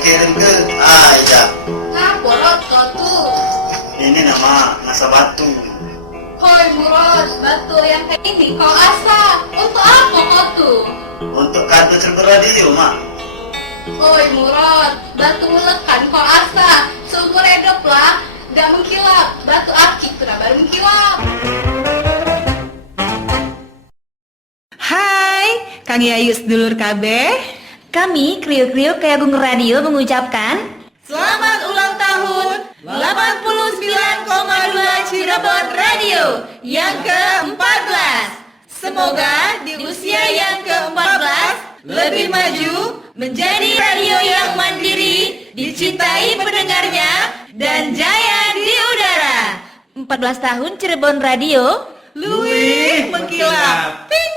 kirim ke aja. Nah, Borot kau tuh. Ini nama nasa batu. Hoi Murad, batu yang kayak ini kau asa. Untuk apa kau tuh? Untuk kartu Cirebon Radio, Mak. Hoi Murad, batu mulekan kau asa. Seumur hidup lah, gak mengkilap. Batu akik sudah baru mengkilap. Hai, Kang Yayu sedulur kabeh. Kami Kriuk-Kriuk Kayagung Radio mengucapkan Selamat ulang tahun 89,2 Cirebon Radio yang ke-14. Semoga di usia yang ke-14 lebih maju, menjadi radio yang mandiri, dicintai pendengarnya, dan jaya di udara. 14 tahun Cirebon Radio. Luwih mengkilap. Ting.